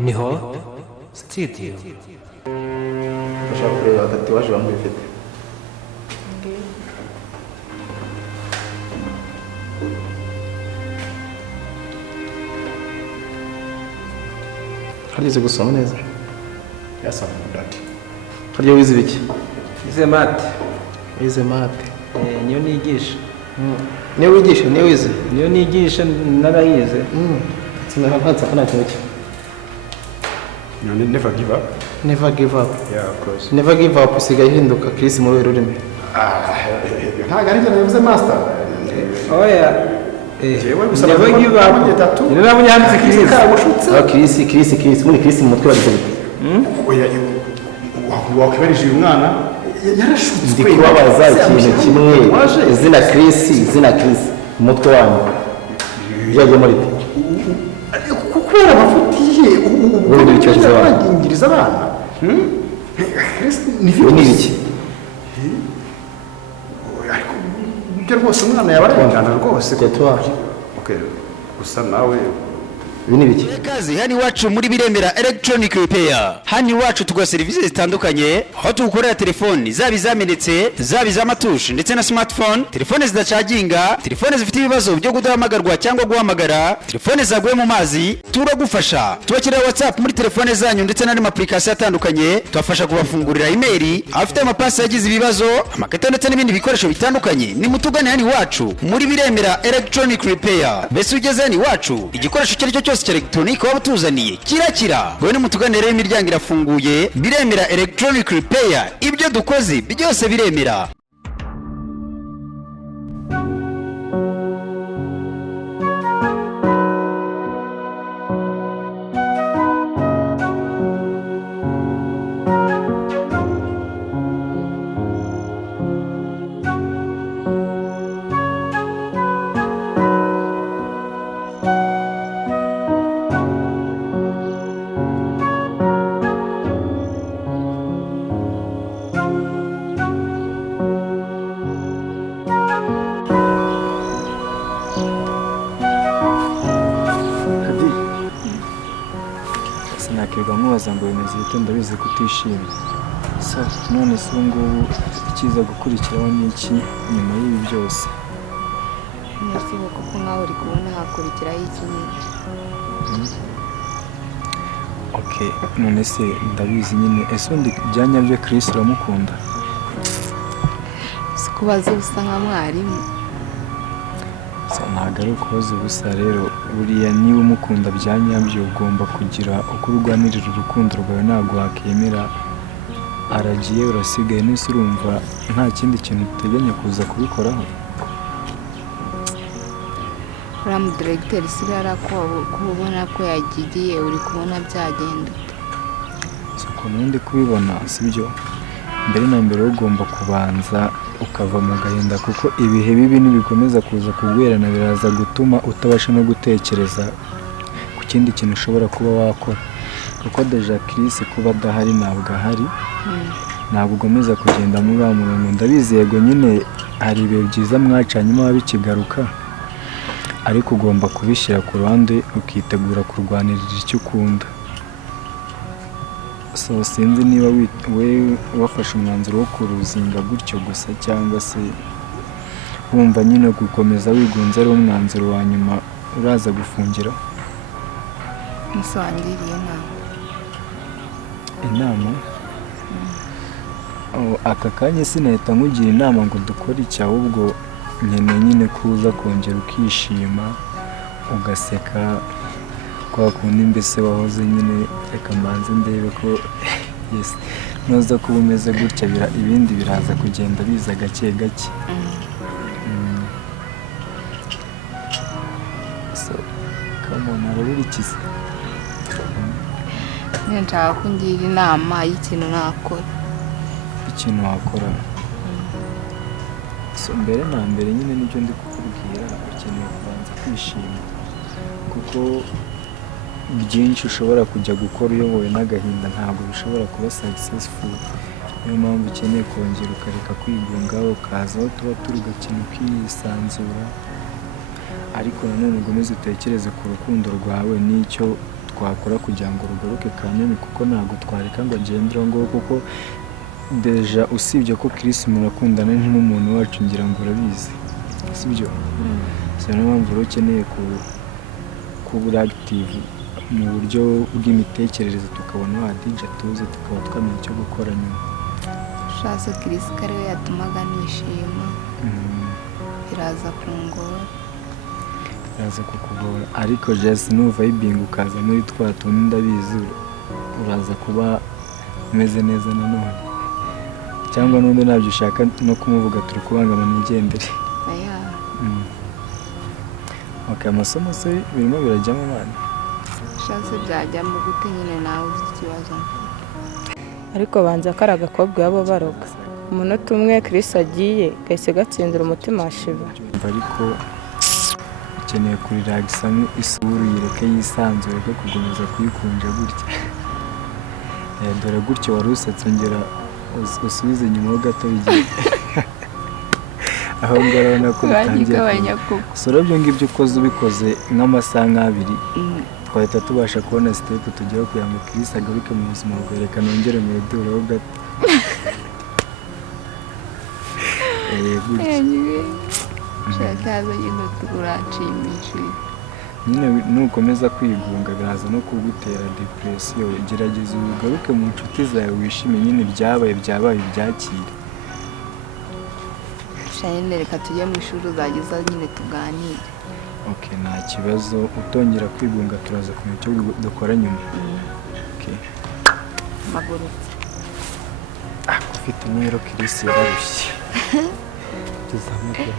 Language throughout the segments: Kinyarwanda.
niho studio. Bashaka kureba tatuwaje bamwe bifite. Harize gusoma neza. Yasoma ndati. Hariyo wize biki? Ize mate. Wize mate. Niyo nigisha. Niyo wigisha, niyo wize. Niyo nigisha narayize. Sinahanza kana cyo. You never give up. Never give up. Yeah, of course. Never give up usigaye hinduka Chris mu rurimi. Ntago ari cyo navuze master. Oya. Jewe gusa never give up. Ni nabonye handitse Chris. Chris muri Chris mu mutwe wagize bite? Oya wakwereje uyu mwana yarashutswe. Ndi kubabaza ikintu kimwe. Izina Chris mu mutwe wanyu. Byaje muri kukwera bafutiye ubu icyo cyangiriza abana. Chris ni iki? Ariko ibyo rwose umwana yabarengana rwose. Okay, gusa nawe kazi hani wacu muri biremera electronic repair. Hani wacu tuguha serivisi zitandukanye aho tugukorera telefoni zaba izamenetse zaba iz'amatushe ndetse na smartphone, telefone zidacaginga, telefone zifite ibibazo byo kudahamagarwa cyangwa guhamagara, telefone zaguye mu mazi, turagufasha. Tubakirira WhatsApp muri telefone zanyu ndetse n'andi application atandukanye, tubafasha kubafungurira email, afite amapasi yagize ibibazo, amakete ndetse n'ibindi bikoresho bitandukanye. Ni mutugane hani wacu muri biremera electronic repair. Bese ugeze hani wacu igikoresho cyari cyo electronic waba tuzaniye kirakira. Gwe nimutugane rero imiryango irafunguye. Biremera electronic repair, ibyo dukoze byose biremera. Sinakirwa mubaza ngo bimeze bite, ndabizi kutishimye. So none se ngubu ikiza gukurikiraho n'iki nyuma y'ibi byose? Nasibo kuko nkaho uri kubona hakurikiraho iki n'iki. Okay, none se ndabizi nyine. Ese undi byanyabyo Chris uramukunda? Sikubaza ubusa nka mwarimu. Ntabwo ari ukubaza ubusa rero. Buriya niba umukunda byanyabyo ugomba kugira uko urwanirira urukundo rwawe, ntabwo wakemera aragiye urasigaye. Nese urumva nta kindi kintu uteganya kuza kubikoraho? Uramu directeur sigara ko ubona ko yagiye, uri kubona byagenda. Siko nundi kubibona sibyo. Mbere na mbere ugomba kubanza ukava mu gahinda, kuko ibihe bibi nibikomeza kuza kugwerana biraza gutuma utabasha no gutekereza ku kindi kintu ushobora kuba wakora. Kuko deja Chris kuba adahari ntabwo ahari, ntabwo ugomeza kugenda muri wa murongo. Ndabizi yego nyine hari ibihe byiza mwacanyemo wabikigaruka, ariko ugomba kubishyira ku ruhande ukitegura kurwanirira icyo ukunda. So sinzi niba we wafashe umwanzuro wo kuruzinga gutyo gusa, cyangwa se wumva nyine gukomeza wigunze ari umwanzuro wa nyuma uraza gufungira. Musangiriye inama. Aka kanya sinahita nkugira inama ngo dukore iki, ahubwo nyine nyine kuza kongera ukishima ugaseka kwa kundi mbese wahoze nyine. Reka mbanze ndebe ko yes noza kuba umeze gutya, ibindi biraza kugenda biza gake gake. So come on, arabirikiza. Nshaka kungira inama y'ikintu nakora. Ikintu wakora? So mbere na mbere nyine nibyo ndi kukubwira, ukeneye kubanza kwishima, kuko byinshi ushobora kujya gukora uyobowe n'agahinda ntabwo bishobora kuba successful. Niyo mpamvu ukeneye kongera ukareka kwigunga, ukaza aho tuba turi ugakina ukisanzura, ariko nanone ugomeze utekereze ku rukundo rwawe n'icyo twakora kugira ngo rugaruke Kameme kuko ntabwo twareka ngo agendera ngo kuko deja usibye ko Chris murakundana n'umuntu wacu ngira ngo urabizi sibyo cyane mpamvu ukeneye kuba active mu buryo bw'imitekerereze tukabona wa DJ tuze tukaba twamenya icyo gukora nyuma shase Chris kare yatumaga nishima iraza kungora iraza kukugora ariko just no vibing ukaza muri twa tuntu ndabizi uraza kuba umeze neza nanone cyangwa n'undi nabyo ushaka no kumuvuga turi kubangamana igendere amasomo se birimo birajyamo abana shase byajyamo gute nyine nawe ufite ikibazo ariko banza ko ari agakobwa yabo baroga umunota umwe Chris agiye gahise gatsindira umutima wa Shiva ariko ukeneye kuriragisamo isura yireke yisanzuye ko kugumiza kuyikunja gutya dore gutyo wari usetse ngera usubize inyuma ho gato bigiye aho ngarabona ko bitangiye sorabyo ngibyo ukoze ubikoze nk'amasaha nk'abiri twahita tubasha kubona step tujyaho kugira ngo Chris agaruke mu buzima bwereka nongere mu ruduro ho gato shakaza nyine turacimisha nyine nukomeza kwigunga biraza no kugutera depression gerageza ugaruke mu nshuti zawe wishime nyine byabaye byakire shayine reka tujye mu ishuri uzageza nyine tuganire okay nta kibazo utongera kwigunga turaza kumenya icyo dukora nyuma okay maguru ufite n'iro Chris yararushye tuzamuke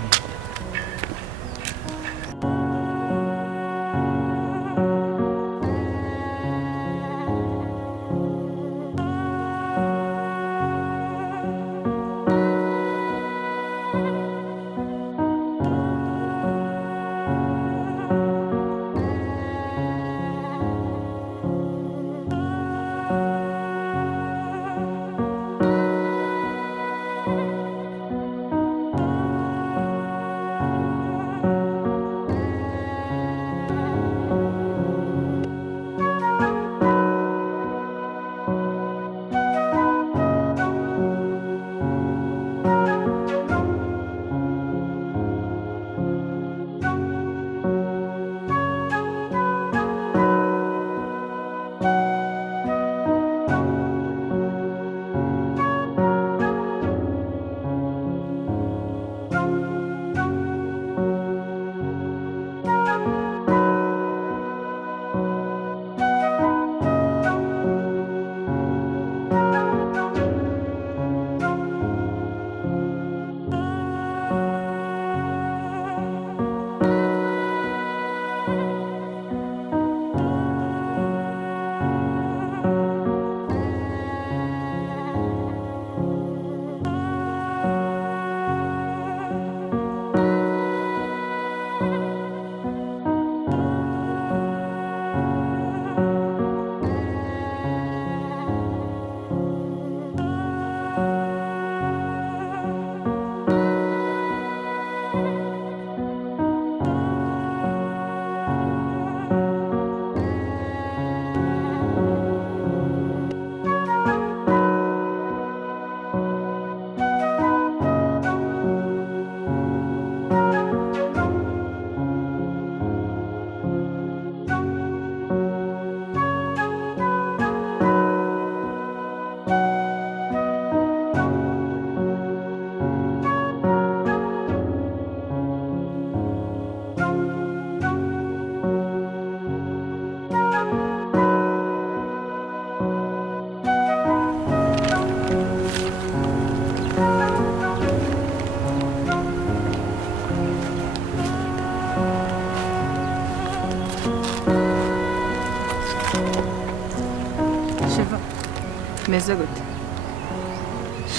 meze gute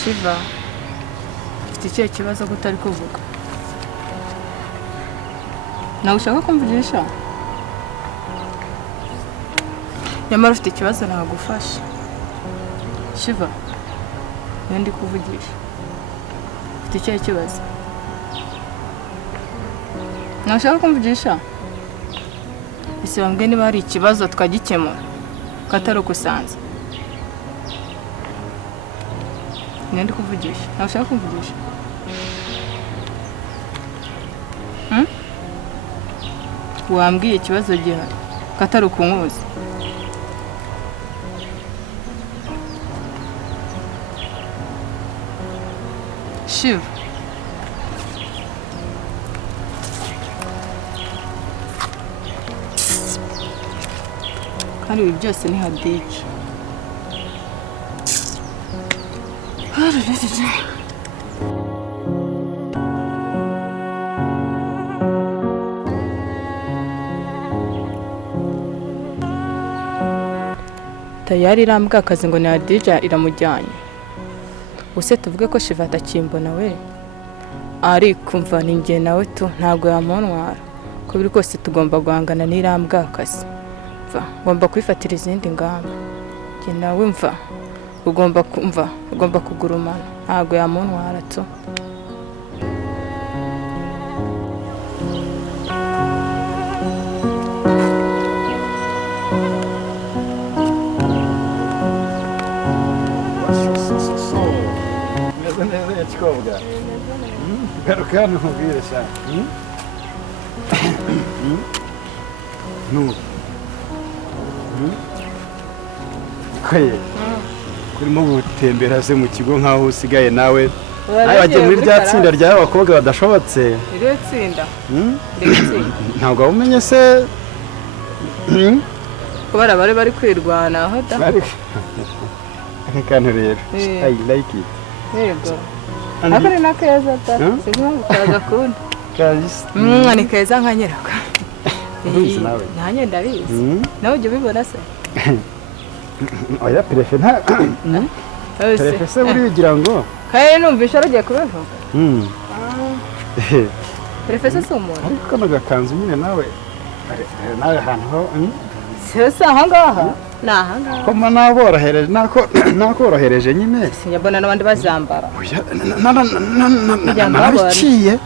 Shiva ufite ikihe kibazo ko utari kuvuga nawe ushaka kumvugisha nyamara ufite ikibazo nagufasha Shiva niyo ndi kuvugisha ufite ikihe kibazo nawe ushaka kumvugisha ese bambwe niba hari ikibazo twagikemura katari ukusanza ndi kuvugisha ntabwo ushaka kumvugisha wambwiye ikibazo gihari katari ukunkuzi Shiva kandi ibi byose ni Hadiki tayari irambwa akazi ngo ni Hadija iramujyanye use tuvuge ko Shiva atakimbona we ariko mva ni njye nawe tu ntabwo yamuntwara ko biri kose tugomba guhangana n'irambwa akazi ngomba kwifatira izindi ngamba njye nawe mva ugomba kugurumana ntabwo yamuntwara tu Chikovuga garuka hano nkubwire sha koye kurimo gutembera se mu kigo nkaho usigaye nawe wagiye muri rya tsinda ry'abakobwa badashobotse iriyo tsinda ntabwo wamenye se ko bari kwirwana aho da akantu rero I like it yego akari nakeza ta sinzi kaza kundi ni keza nka nyirako nawe nanjye ndabizi nawe ujya ubibona se oya prefe nta prefe se burigira ngo kaye numvisha aragiye kubivuga prefe se si umuntu ariko kano gakanzu nyine nawe ahantu ho sese ahangaha ni ahangaha koma nakorohereje nyine sinyabona n'abandi bazambara nabiciye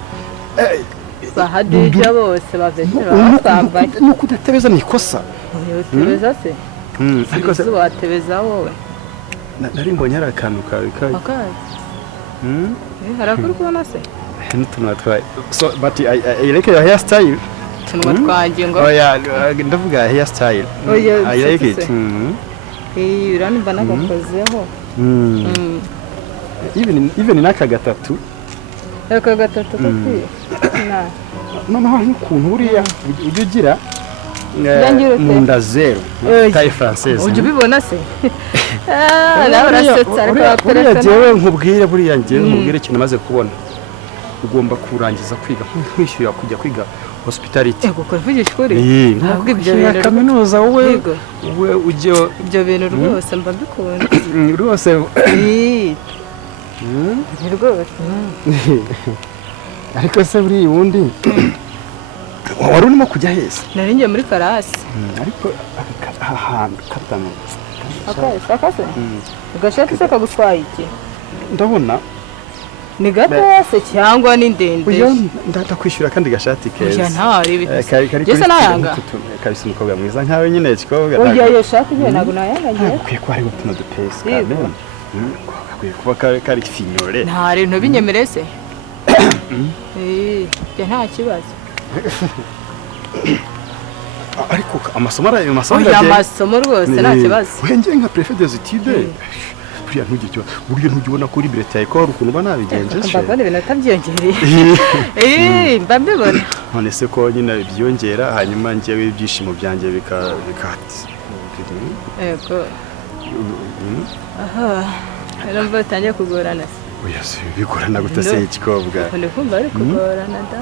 bahadija bose bavete nuko udatebeza ni ikosa utebeza se ariko se watebeza wowe nari mbonye ari akantu kawe akazi harakuri kubona se n'utuntu twaye so but I like your hairstyle tunwa twanjye ngo oya ndavuga hairstyle I like it uranimba nagakozeho even n'aka gatatu kati noneho nk'ukuntu buriya ujya ugira mu nda zero taille française ujya ubibona se nawe urasetsa ariko buriya jyewe nkubwire ikintu maze kubona ugomba kurangiza kwiga nkwishyura kujya kwiga hospitality ego kuvugisha ukuri ntabwo ibyo bintu kaminuza wowe ujye ibyo bintu rwose mba mbikunda rwose rwose ariko se buriya ubundi wari urimo kujya heza nari ngiye muri karasi ariko ahantu katano akase agashati se kagutwaye iki ndabona ni gato se cyangwa ni ndende uyo ndakwishyura kandi gashati keza oya ntari bitse gese nayanga kabisa umukobwa mwiza nkawe nyine kikobwa oya yo shati je ntago nayanga ngiye ukwiye ko hari utuntu dupesi kandi ukwiye kuba kari finyore ntari ibintu binyemerese nta kibazo ariko amasomo rwose nta kibazo wengeye nka préfet des études buriya ntugicyo buryo ntugibona kuri bireta yawe ko hari ukuntu uba nabigenjeje mbabona ibintu atabyongereye mba mbibona none se ko nyine byongera hanyuma njyewe ibyishimo byanjye bikati yego aha rero mba bitangiye kugorana se oya se bigorana gute se ikikobwa ndi kumva ari kugorana da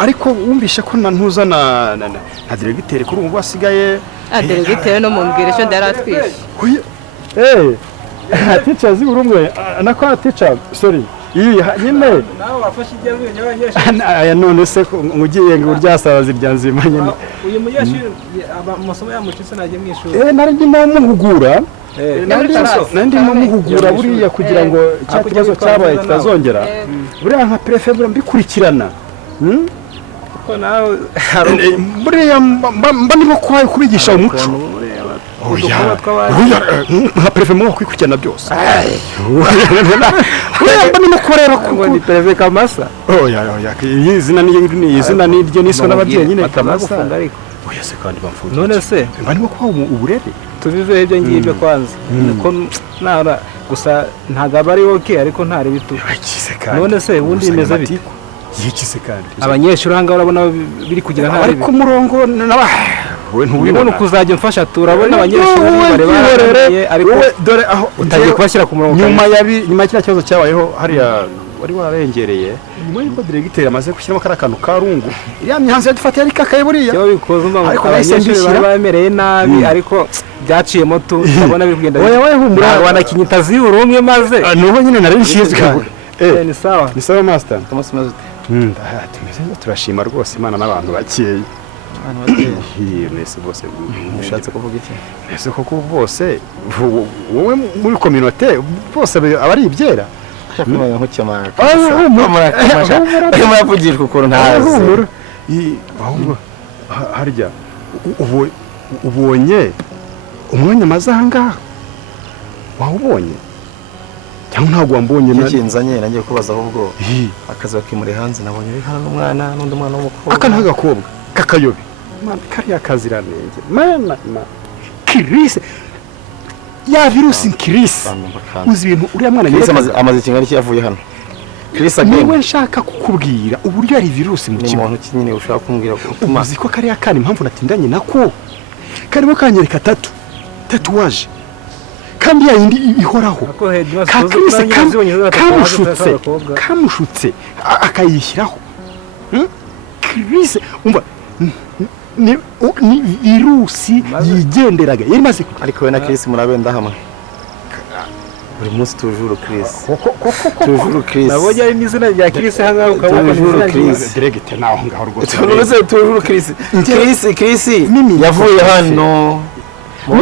ariko wumvishe ko ntuzana na diregiteri kuri ubu wasigaye diregiteri no mumbwire cyo ndaratwishe teacher zibura umwe nako teacher sorry nyine nawe wafashe ibyanzu y'abanyeshuri aya none se mugiye ngo uryasabaza ibyanzima nyine uyu munyeshuri amasomo yamucitse nagiye mu ishuri nari ndimo muhugura ndimo muhugura buriya kugira ngo cya kibazo cyabaye kitazongera buriya nka prefe buriya mbikurikirana ariko nawe buriya mba ndimo kubigisha umuco nka perefe mu kwikurikirana byose mba ndimo kureba ngo ni perefe Kamasa izina n'iryo niswe n'ababyeyi nyine Kamasa ariko oya se kandi bamfuza none se mba ndimo kubaha uburere tubiveho ibyo ngibyo kwanza ko nara gusa ntabwo aba ari oke ariko ntari bitu none se ubundi bimeze bite yikize kandi abanyeshuri aha ngaha urabona biri kugira nta ariko umurongo we ntubibona kuzajya umfasha turabona abanyeshuri bareba ariko dore aho utagiye kubashyira ku murongo nyuma ya kiriya kibazo cyabayeho hariya wari warengereye nyuma y'uko diregiteri amaze gushyiramo kariya kantu ka rungu iriya mihanzi yadufatiye ari kakaye buriya cyo bikoze umva ngo abanyeshuri bari bamereye nabi ariko byaciyemo tu urabona biri kugenda wanakinyita zibura umwe maze nuho nyine nari nshinzwe ni sawa master tumeze turashima rwose Imana n'abantu bakeya mwese bose ushatse kuvuga iki mwese koko bose wowe muri communauté bose abari ibyera kumenya nko cyamara murapfugirwa ukuntu ntazi ahubwo harya ubonye umwanya maze aha ngaha wawubonye cyangwa ntabwo wambonye kinzanye nangiye kubaza ahubwo akazi bakimure hanze nabonye ari hano n'umwana n'undi mwana w'umukobwa aka ntagakobwa kakayobe kariya kaziranenge mana Chris ya virusi Chris uzi ibintu uriya mwana amaze kingana cyavuye hano Chris again niwe nshaka kukubwira uburyo ari virusi mu kigo umuntu kinini ushaka kumbwira ko uzi ko kariya kane impamvu natindanye nako karimo kanyereka tatuwaje kandi yindi ihoraho kamushutse akayishyiraho Chris umva ni virusi yigenderaga yari maze ariko we na Chris murabenda hamwe buri munsi tujuru Chris nabonye ari n'izina rya Chris hanga ukabona tujuru Chris diregite naho ngaho rwose tunoze tujuru Chris yavuye hano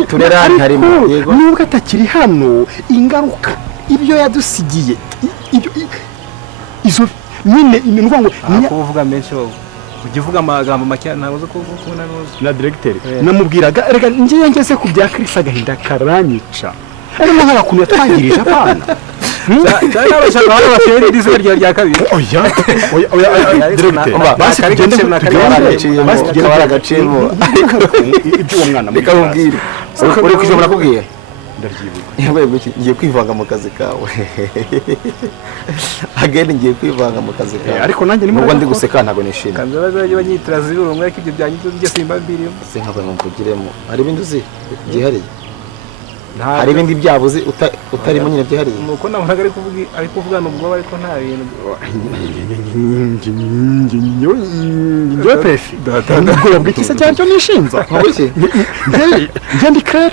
turera harimo yego nubwo atakiri hano ingaruka ibyo yadusigiye izo nyine indwa ngo kuvuga menshi wowe ugivuga amagambo make ntabuze ko kubona na directeur namubwiraga rega ngiye ngeze ku bya Chris agahinda karanyica arimo nk'akuntu yatwangirije abana cyangwa abashaka bari bafere izina rya kabiri oya directeur basi tugende baragacimo ibyo uwo mwana bikabubwira uri kujya murakubwiye ndabyibuka ngiye kwivanga mu kazi kawe agende ngiye kwivanga mu kazi kawe ariko nanjye nubwo ndi guseka ntago nishimye kanze bazajya banyitira zibura umwe ariko ibyo byanyito byo simba mbirimo sinkaba mvugiremo hari ibindi uzi byihariye hari ibindi byabuze utarimo nyine byihariye nuko nabonaga ari kuvugana ubwo ariko nta bintu njye pefi ubwo yabwikisa cyane cyo nishinza njye ndi clair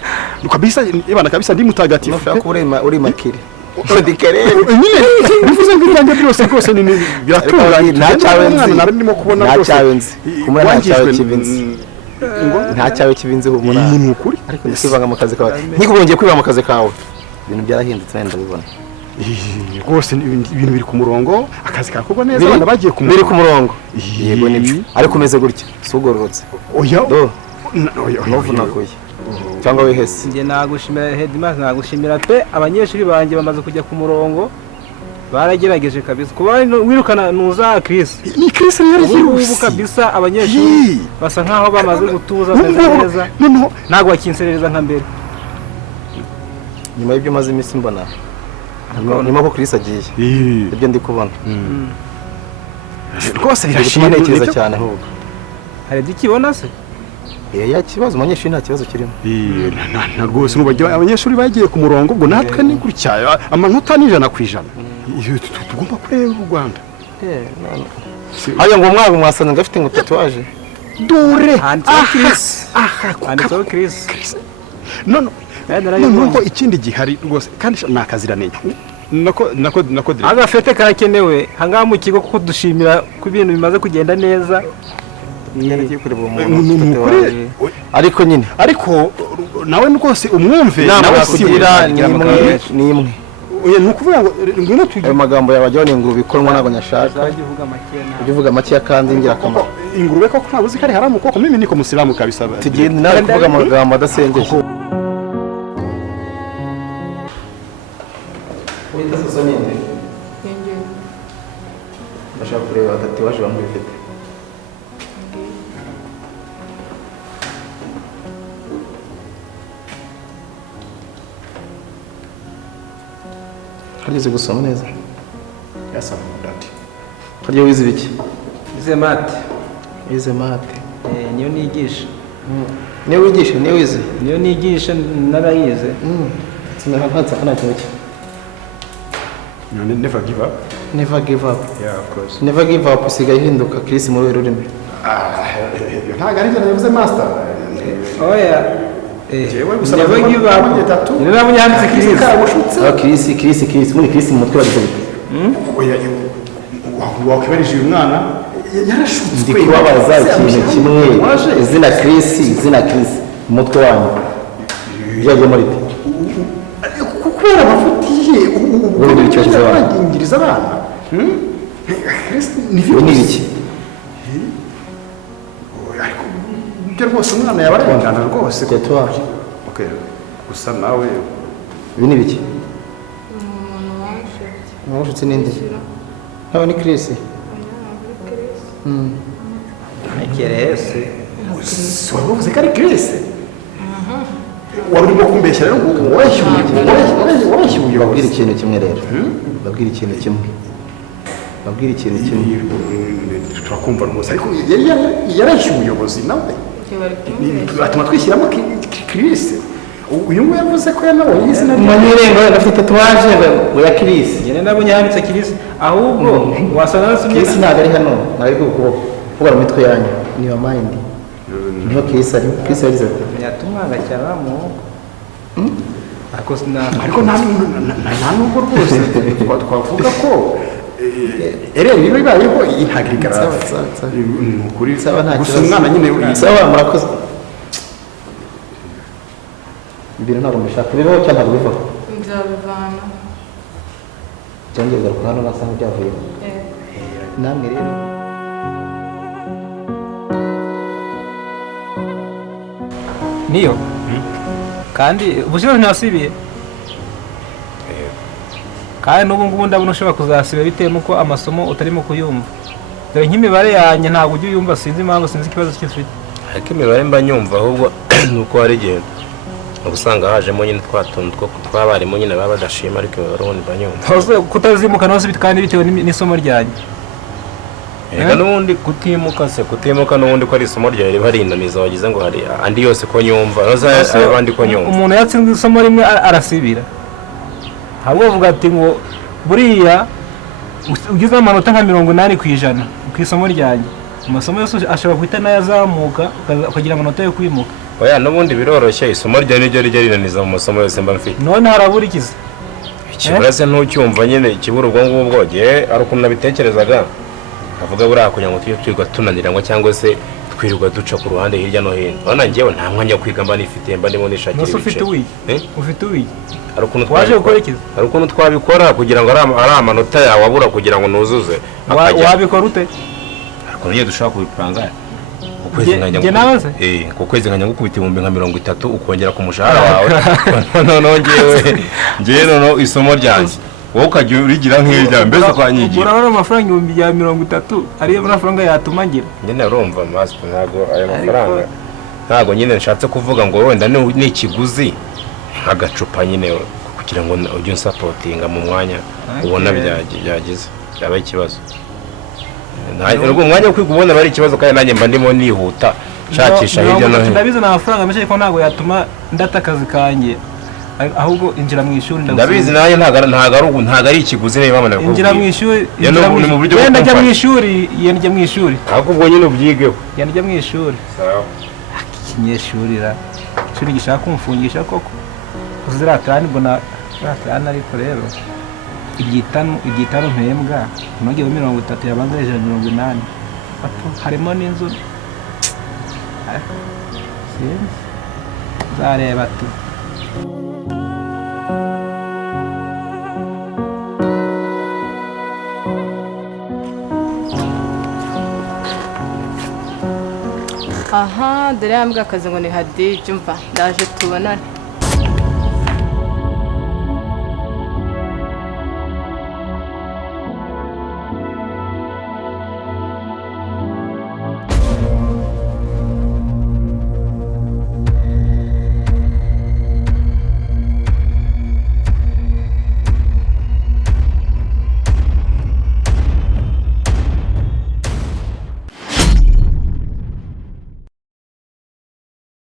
kabisa ibana kabisa ndi mutagatifu ushaka uri makire ndikerere nyine bivuze ngo ibyanjye byose rwose ni biratunganye nta cyawe nzi narimo kubona rwose nta cyawe nzi kumura nta cyawe kibinzi nta cyawe kibinzi humura ni ukuri ariko ndikivanga mu kazi kawe nkikubongiye kwivanga mu kazi kawe ibintu byarahindutse nenda bibona rwose ibintu biri ku murongo akazi kakorwa neza abana bagiye ku murongo yego nibyo ariko umeze gutya si ugororotse oya ntuvunaguye cyangwa wihese njye nagushimira headmaster nagushimira pe abanyeshuri banjye bamaze kujya ku murongo baragerageje kabisa kuba wirukana nuza Chris ni Chris rero ubu kabisa abanyeshuri basa nkaho bamaze gutuza neza ntago bakinserereza nka mbere nyuma y'ibyo maze iminsi mbona nyuma ko Chris agiye ibyo ndi kubona rwose birashimira cyane ahubwo hari ikibona se ya kibazo umunyeshuri nta kibazo kirimo na rwose n'ubajya abanyeshuri bagiye ku murongo ubwo natwe ni gutya amanota ni 100%. Tugomba kureba u Rwanda haya ngo umwaka mwasanga ngafite ngo tatuwaje dore handitseho Chris noneho ikindi gihari rwose kandi nakaziranenge nako agafete karakenewe hangaha mu kigo kuko dushimira ku bintu bimaze kugenda neza ariko nyine ariko nawe rwose umwumve nawe kugira ni imwe ni ukuvuga ngo ngwino tujye ayo magambo yabajyaho ni ngo bikorwa ntabwo nyashaka ujye uvuga make kandi ingirakamaro ingurube koko ntabuzi ko ari haramu koko mimi niko musilamu kabisa tugende nawe kuvuga amagambo adasengeje wita soso ninde ndashaka kureba tatuwaje bamwifite Hageze gusoma neza yasaba dati haryo wize biki Ize mate. wize mate Niyo nigisha. niyo wigisha niyo wize Niyo nigisha narayize. sinara mpatsa kana cyoke you never give up never give up yeah of course never give up usigaye hinduka Chris muri rurimi ntago ari cyane yavuze master Oya. Jewe gusa Never give up. Ni nabonye handitse Chris. Chris muri Chris mu mutwe wagize biki oya wakwereje uyu mwana yarashutswe ndi kubabaza ikintu kimwe izina Chris umutwe wanyu byagiye muri kubera amafuti ye Uri icyo kibazo ingiriza abana ni ibiki ariko ibyo rwose umwana yaba arengana rwose tetwa okay gusa nawe ibi ni biki umuntu washutse mwashutse ninde nawe ni Chris Kerese. wavuze ko ari Chris wari urimo kumbeshya rero ngo warashyuye babwira ikintu kimwe rero babwira ikintu kimwe turakumva rwose ariko yarashyuye ubuyobozi nawe atuma twishyiramo Chris uyu nguyu yavuze ko yanabonye izina umunyirengo afite twaje ngo ya Chris Njye nabonye handitse Chris ahubwo wasana nasomye. Chris ntabwo ari hano ntabwo ari kuboko kuvuga mu mitwe yanyu ni wa mind niho Chris ari Chris yagize ati Yatumwaga cyaramu. ariko nta nubwo rwose twavuga ko ereri rero ibayeho intagrigara ni ukuri gusa umwana nyine sawa murakoze ibintu ntabwo mbishaka bibaho cyangwa ntabwo bivaho nzabivana byongeye garuka hano nasanga byavuye namwe rero Niyo. Kandi ubushize ntasibiye. Kandi n'ubu ngubu ndabona ushobora kuzasiba bitewe nuko amasomo utarimo kuyumva. Dore nk'imibare yanjye ntabwo ujya uyumva sinzi impamvu sinzi ikibazo cy'ifite. ariko imibare mba nyumva ahubwo nuko hari igihe usanga hajemo nyine twatuntu tw'abarimu nyine baba badashima ariko imibare ubundi mba nyumva Hose kutazimuka no kandi bitewe n'isomo ryanjye. Ega n'ubundi kutimuka n'ubundi ko ari isomo ryawe riba rinaniza wagize ngo hari andi yose ko nyumva abandi ko nyumva Umuntu yatsinze isomo rimwe arasibira. Ahubwo uvuga ati ngo buriya ugize amanota nka 80% ku isomo ryanjye. Amasomo yose ashobora guhita nayazamuka ukagira amanota yo kwimuka. oya n'ubundi biroroshye isomo ryawe niryo rijya rinaniza mu masomo yose mba mfite None harabura ikizi. ikibura se ntucyumva nyine ikibura ubwo ngubwo gihe ari ukuntu nabitekerezaga avuga buriya kugira ngo tujye twirirwa tunaniranywa cyangwa se twirirwa duca ku ruhande hirya no hino urabona njyewe nta mwanya wo kwiga mba nifite mba ndimo nishakira Nose ufite wiki. Ufite wiki. Waje gukora iki? hari ukuntu twabikora kugira ngo ari amanota yawe abura kugira ngo nuzuze Wabikora ute? ariko niyo dushaka kubipanga ku kwezi nkajya ngukubita ibihumbi nka 30 ukongera ku mushahara wawe noneho ngewe isomo ryanjye wowe ukajya urigira nk'irya mbese ukanyigira urabona amafaranga ibihumbi bya 30 ariyo mafaranga yatuma ngira nyine urumva master ntabwo ayo mafaranga ntabwo nyine nshatse kuvuga ngo wenda ni ikiguzi nk'agacupa nyine kugira ngo ujye unsapotinga mu mwanya ubona byagize byaba ikibazo ntabwo umwanya wo kwiga ubona bari ikibazo kandi nanjye mba ndimo nihuta nshakisha hirya no hino ndabizi n'amafaranga menshi ariko ntabwo yatuma ndata akazi kanjye ahubwo injira mu ishuri ndabizi naye ntago ari ikiguzi niba bamana ko injira mu ishuri yenda njya mu ishuri ahubwo ubwo nyine ubyigeho yenda njya mu ishuri sawa ikinyeshuri ishuri gishaka kumfungisha koko uziratani mbona ratani ariko rero igitano mpembwa nongeye 30 yabanza hejuru 80 harimo n'inzu zareba tu aha dore yambwiye akazi ngo ni Hadija umva ndaje tubonane